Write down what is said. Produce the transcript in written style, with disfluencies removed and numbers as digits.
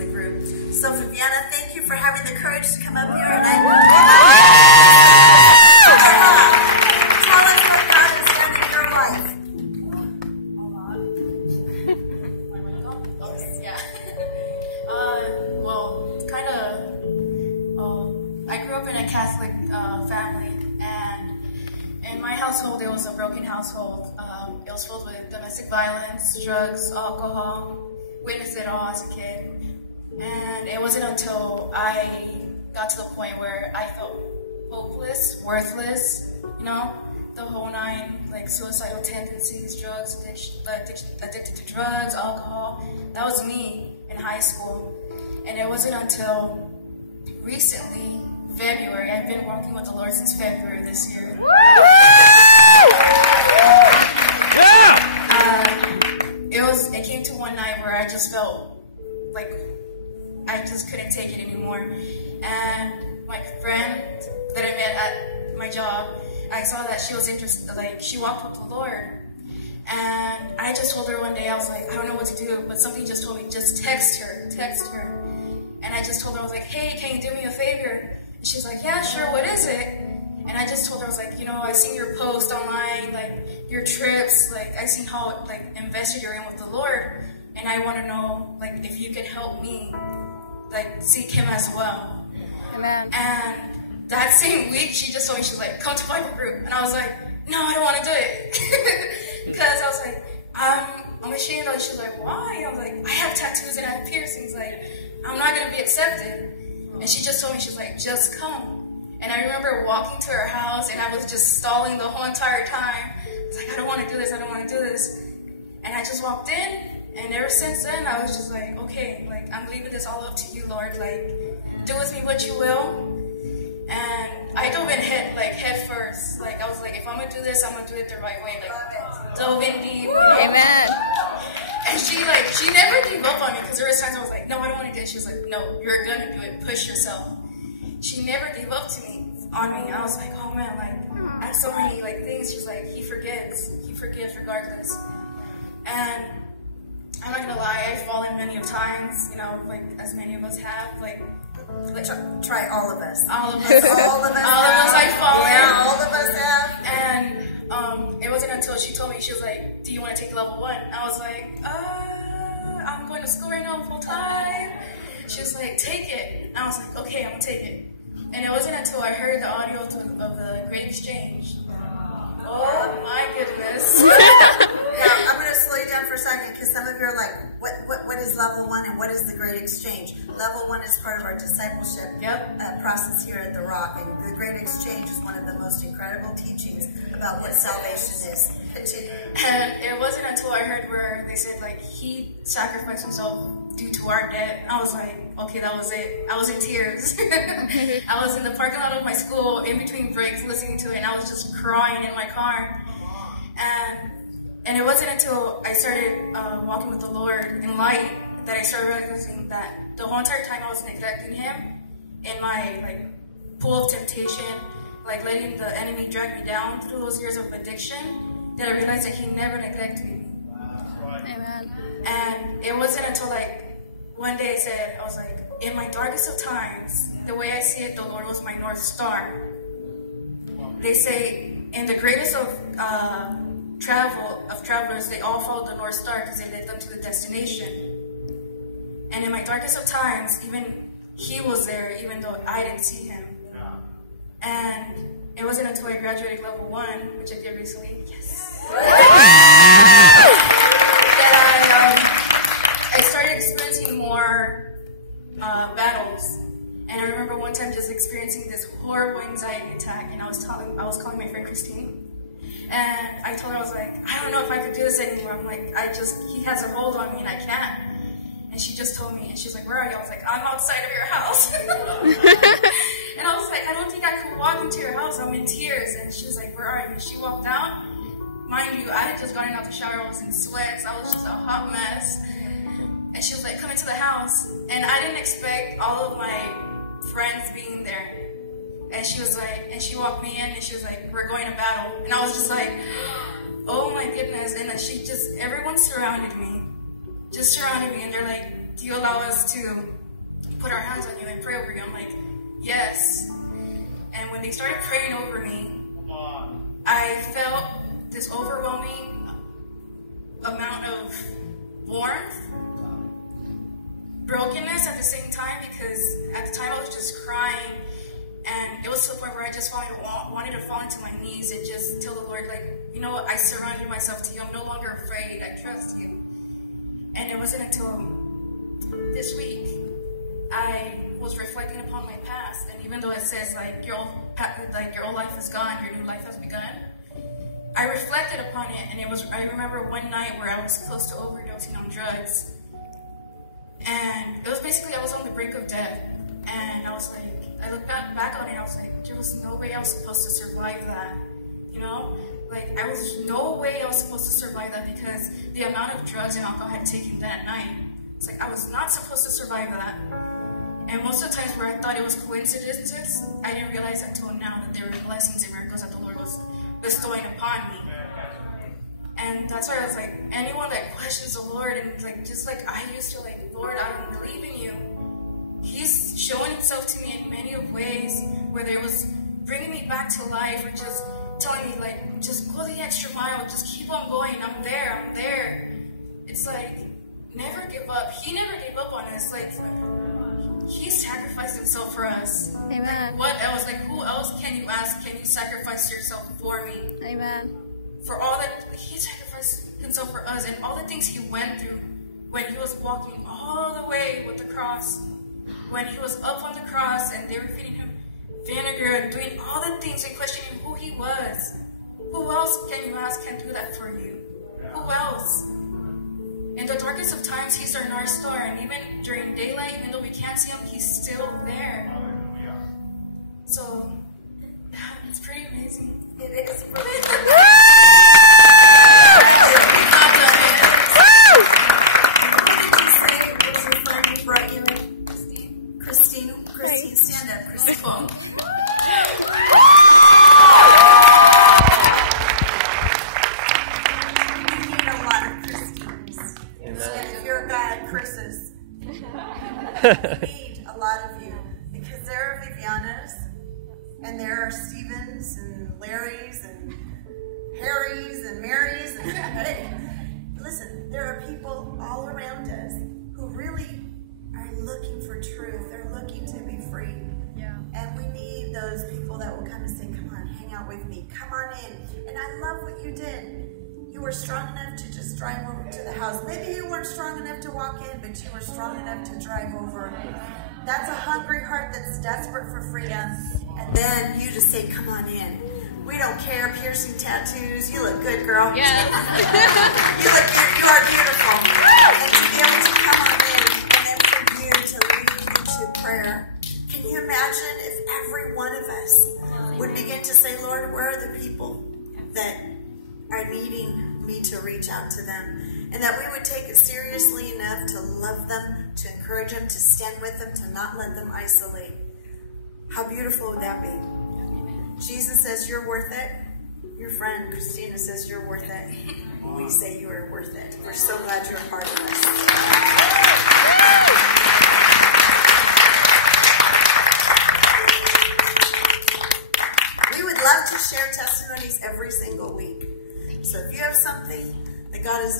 in the group. So Viviana, thank you for having the courage to come up here and tell us what God has done in your life. I grew up in a Catholic family, and in my household, it was a broken household. It was filled with domestic violence, drugs, alcohol. Witnessed it all as a kid. And it wasn't until I got to the point where I felt hopeless, worthless, you know, the whole nine, like suicidal tendencies, drugs, addicted to drugs, alcohol. That was me in high school. And it wasn't until recently, February, I've been walking with the Lord since February this year. It came to one night where I just felt like I just couldn't take it anymore. And my friend that I met at my job, I saw that she was interested, like she walked with the Lord. And I just told her one day, I was like, I don't know what to do, but something just told me, just text her. And I just told her, I was like, hey, can you do me a favor? And she's like, yeah, sure, what is it? And I just told her, I was like, you know, I seen your post online, like your trips, like I seen how like invested you're in with the Lord, and I want to know like if you could help me like seek Him as well. Amen. And that same week, she just told me, she's like, come to Bible group, and I was like, no, I don't want to do it, because I was like, I'm ashamed. And she's like, why? I was like, I have tattoos and I have piercings, like I'm not gonna be accepted. And she just told me, she's like, just come. And I remember walking to her house, and I was just stalling the whole entire time. I was like, I don't want to do this, I don't want to do this. And I just walked in, and ever since then, I was just like, okay, like, I'm leaving this all up to you, Lord. Like, do with me what you will. And I dove in head first. Like, I was like, if I'm going to do this, I'm going to do it the right way. Like, dove in deep, you know? Amen. And she never gave up on me, because there was times I was like, no, I don't want to do it. She was like, no, you're going to do it. Push yourself. She never gave up on me. I was like, oh man, like, I have so many like things. She's like, he forgives regardless. And I'm not gonna lie, I've fallen many of times, you know, like as many of us have, like try all of us. All of us I've fallen. Yeah, all of us have. And it wasn't until she told me, she was like, do you want to take level 1? I was like, I'm going to school right now full time. She was like, take it. And I was like, okay, I'm gonna take it. And it wasn't until I heard the audio of the Great Exchange. Oh my goodness. Now, I'm going to slow you down for a second, because some of you are like, what is level 1 and what is the Great Exchange? Level 1 is part of our discipleship process here at The Rock. And the Great Exchange is one of the most incredible teachings about what salvation is. Continue. And it wasn't until I heard where they said, like, He sacrificed Himself due to our debt. I was like, okay, that was it. I was in tears. I was in the parking lot of my school in between breaks listening to it, and I was just crying in my car. And it wasn't until I started walking with the Lord in light that I started realizing that the whole entire time I was neglecting Him in my like pool of temptation, like letting the enemy drag me down through those years of addiction, that I realized that He never neglected me. Amen. And it wasn't until like one day I was like, in my darkest of times, the way I see it, the Lord was my North Star. They say in the greatest of travelers, they all followed the North Star because they led them to the destination. And in my darkest of times, even He was there, even though I didn't see Him. And it wasn't until I graduated level 1, which I did recently, that I started experiencing more battles. And I remember one time just experiencing this horrible anxiety attack, and I was calling my friend Christine, and I told her, I was like, I don't know if I could do this anymore. I'm like, He has a hold on me and I can't. And she just told me, and she's like, where are you? I was like, I'm outside of your house. And I was like, I don't think I could walk into your house. I'm in tears. And she was like, where are you? She walked out. Mind you, I had just gotten out the shower. I was in sweats. I was just a hot mess. And she was like, come into the house. And I didn't expect all of my friends being there. And she was like, and she walked me in, and she was like, we're going to battle. And I was just like, oh my goodness. And then everyone surrounded me. And they're like, do you allow us to put our hands on you and pray over you? I'm like, yes. And when they started praying over me, I felt this overwhelming amount of warmth, brokenness at the same time, because at the time I was just crying, and it was to the point where I just wanted to fall into my knees and just tell the Lord, like, you know what, I surrender myself to you. I'm no longer afraid. I trust you. And it wasn't until this week I was reflecting upon my past, and even though it says like your old life is gone, your new life has begun, I reflected upon it, and I remember one night where I was close to overdosing on drugs, and it was basically I was on the brink of death, and I was like, I looked back on it, and I was like, there was no way I was supposed to survive that, you know? Like, I was no way I was supposed to survive that, because the amount of drugs and alcohol I had taken that night, it's like I was not supposed to survive that. And most of the times where I thought it was coincidences, I didn't realize until now that there were blessings and miracles that the Lord was bestowing upon me. And that's why I was like, anyone that questions the Lord, and like just like I used to, like, Lord, I don't believe in you. He's showing himself to me in many of ways, whether it was bringing me back to life or just telling me, like, just go the extra mile, just keep on going, I'm there. It's like, never give up. He never gave up on us. Like, he sacrificed himself for us. Amen. Like, what else? Like, who else can you ask? Can you sacrifice yourself for me? Amen. For all that, he sacrificed himself for us, and all the things he went through when he was walking all the way with the cross, when he was up on the cross and they were feeding him vinegar and doing all the things and questioning who he was. Who else can you ask can do that for you? Who else? In the darkest of times, he's our North Star, and even during daylight, even though we can't see him, he's still there. So, yeah, it's pretty amazing. It is really Christine, stand up, Christine. We need a lot of Christines. If you're a guy, Chris's. We need a lot of you, because there are Vivianas, and there are Stevens and Larrys and Harrys and Marys, and hey, listen, there are people all around us who really are looking for truth. They're looking to be free. Yeah. And we need those people that will come and say, come on, hang out with me. Come on in. And I love what you did. You were strong enough to just drive over to the house. Maybe you weren't strong enough to walk in, but you were strong enough to drive over. That's a hungry heart that's desperate for freedom. And then you just say, come on in. We don't care, piercing tattoos. You look good, girl. Yes. You look good. You are beautiful. And to be able to come on in, and then for you to lead into prayer. Can you imagine if every one of us would begin to say, Lord, where are the people that are needing me to reach out to them? And that we would take it seriously enough to love them, to encourage them, to stand with them, to not let them isolate. How beautiful would that be? Jesus says you're worth it. Your friend Christina says you're worth it. We say you are worth it. We're so glad you're a part of us. We would love to share testimonies every single week. So if you have something that God has